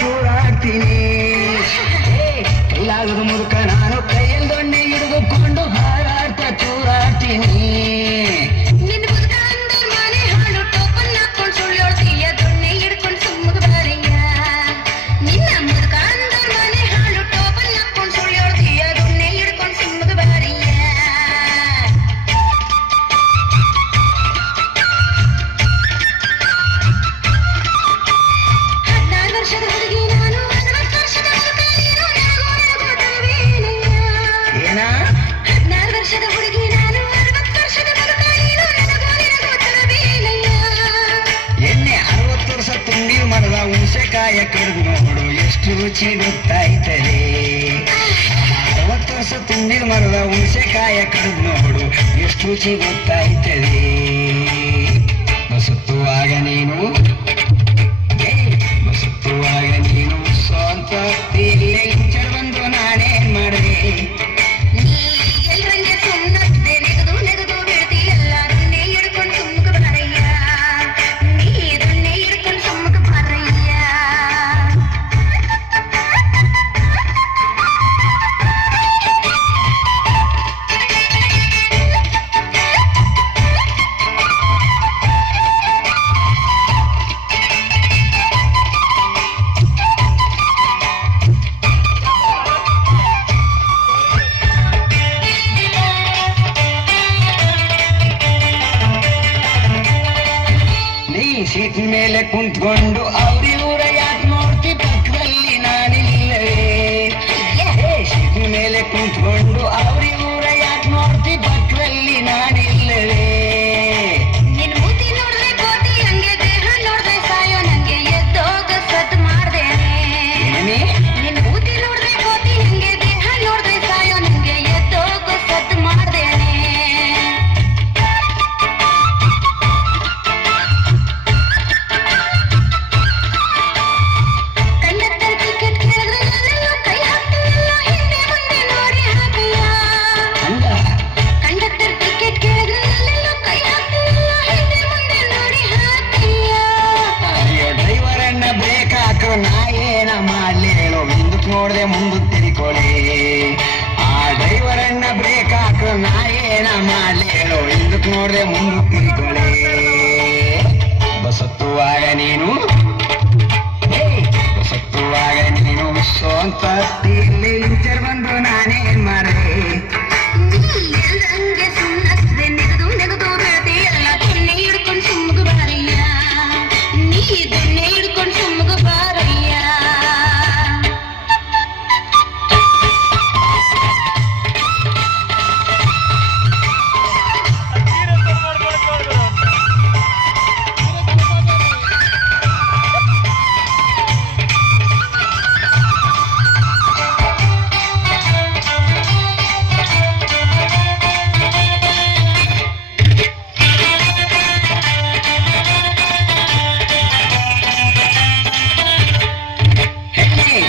ತೂರಾಡ್ತೀನಿ ಕೈಲಾಗದ ಮುದುಕ ನಾನು ಕೈಯಲ್ಲಿ ದೊಣ್ಣೆ ಹಿಡಿದುಕೊಂಡು ಹಾರಾಡ್ತ ತೂರಾಡ್ತೀನಿ ಹುಣಸೆಕಾಯ ಕಡಿದು ನೋಡು ಎಷ್ಟು ರುಚಿ ಗೊತ್ತಾಯ್ತದೆ 60 ವರ್ಷ ತುಂಬಿದ ಮರದ ಹುಣಸೆಕಾಯ ಕಡಿದು ನೋಡು ಎಷ್ಟು ರುಚಿ ಗೊತ್ತಾಯ್ತದೆ ಬಸುತ್ತುವಾಗ ನೀನು ಬಸುತ್ತುವಾಗ ನೀನು ಸ್ವಂತ ಇಂಚರ್ ಬಂದು ನಾನೇನ್ ಮಾಡಿದೆ ಸೀಟ್ ಮೇಲೆ ಕುಂತ್ಕೊಂಡು ಅವ್ರಿವ್ರ ಯಾಕೆ ನೋಡ್ತಿ ಪಕ್ಕದಲ್ಲಿ ನಾನಿಲ್ಲವೇ ಸೀಟ್ ಮೇಲೆ ಕುಂತ್ಕೊಂಡು ಅವ್ರಿವ್ರ ಯಾಕೆ ನೋಡ್ತಿ ಪಕ್ಕದಲ್ಲಿ ನಾನಿಲ್ಲವೇ ನಿನ್ ಮೂತಿ ನೋಡ್ದೆ ಕೋತಿ ಹಂಗೆ ದೇಹ ನೋಡ್ದೆ ಸಾಯೋ ನಂಗೆ ಎದ್ದೋಗ ಸತ್ ಮಾಡ್ದೇನೆ ನಿನ್ ಮೂತಿ ನೋಡ್ದೆ ಕೋತಿ ಹಂಗೆ ದೇಹ ನೋಡ್ದೆ ಸಾಯೋ ನಂಗೆ ಎದ್ದೋಗ ಸತ್ ಮಾಡ್ದೇನೆ ನಾಯೇನ ಮಾಡ್ಲಿ ಹೇಳೋ ಹಿಂದಕ್ಕೆ ನೋಡ್ದೆ ಮುಂದಕ್ಕೆ ತಿರ್ಕೊಳ್ಳಿ ಆ ಡ್ರೈವರನ್ನ ಬ್ರೇಕ್ ಹಾಕು ನಾಯೇನ ಮಾಡ್ಲಿ ಹೇಳೋ ಹಿಂದಕ್ಕೆ ನೋಡ್ದೆ ಮುಂದಕ್ಕೆ ತಿರ್ಕೊಳ್ಳಿ ಬಸತ್ತುವಾಗ ನೀನು ಬಸತ್ತುವಾಗ ನೀನು ಸ್ವಂತ ಇಲ್ಲಿ ಇಂಚರ್ ಬಂದು ನಾನೇನ್ ಮಾಡಿದೆ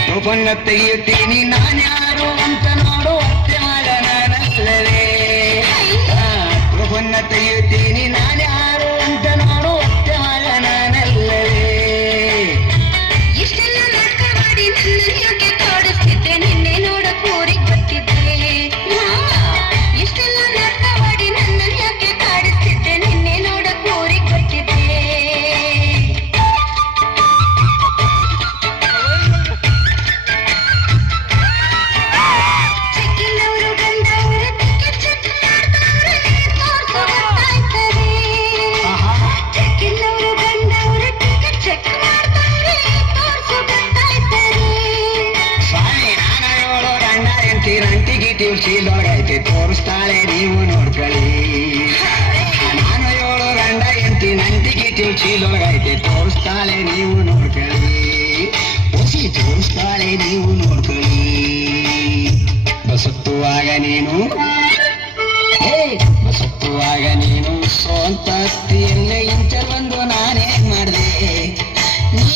ಟೋಪನ್ನ ತೆಗೆಯುತ್ತೀನಿ ನಾನ್ಯಾರು ಅಂತ ನೋಡು ಅತ್ತೆ ಮಗ ನಾನಲ್ಲವೇ ಟೋಪನ್ನ ತೆಗೆಯುತ್ತೀನಿ ನಾನ್ಯಾರು ಅಂತ ನೋಡು ಅತ್ತೆ ಮಗ ನಾನಲ್ಲವೇ ಇಷ್ಟೆಲ್ಲ ನಾಟಕ ಮಾಡಿ ನನ್ನ ತೋರಿಸ್ತಿದ್ದೆ ನಿನ್ನೆ ನೋಡಕ್ ಊರಿಗೆ ಬರ್ತಿದ್ದೆ ಇಷ್ಟೆಲ್ಲ ನಾಟಕ ಮಾಡಿ ನನ್ನ ಯಾಕೆ ಕಾಡಿಸ್ತಿದ್ದೆ ನಿನ್ನೆ ನೋಡಕ್ ಊರಿಗೆ ಬರ್ತಿದ್ದೆ ಚೀಲೊಳಗೈತೆ ತೋರಿಸ್ತಾಳೆ ನೀವು ನೋಡ್ಕೊಳ್ಳಿ ನಾನು 7 ಗಂಡ ಎಂಟಿ ನಂಟಿಗೆ ಚೀಲೊಳಗೈತೆ ತೋರಿಸ್ತಾಳೆ ನೀವು ನೋಡ್ಕೊಳ್ಳಿ ಹೊಸಿ ತೋರಿಸ್ತಾಳೆ ನೀವು ನೋಡ್ಕೊಳ್ಳಿ ಬಸತ್ತುವಾಗ ನೀನು ಬಸತ್ತುವಾಗ ನೀನು ಸ್ವಂತ ಅತ್ತಿಯಲ್ಲೇ ಇಂಚರ್ ಬಂದು ನಾನೇನ್ ಮಾಡಿದೆ ನೀ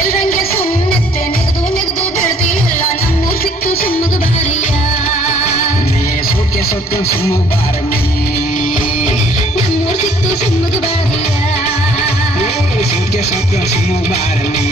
ಎಲ್ರಂಗೆ ಸುಮ್ಮನೆ ನೆಗೆದು ಬೆಳೆದಿಲ್ಲ ನಮ್ಮೂರ್ ಸಿಕ್ತು ಸುಮ್ಮಗ ಬಾರಿಯ ಸೊತ್ತು ಸುಮ್ಮ ಬಾರಮ್ಮಿ ನಮ್ಮೂರ್ ಸಿಕ್ತು ಸುಮ್ಮಗ ಬಾರಿಯ ಸೊತ್ತು ಸುಮ್ಮ ಬಾರಮ್ಮಿ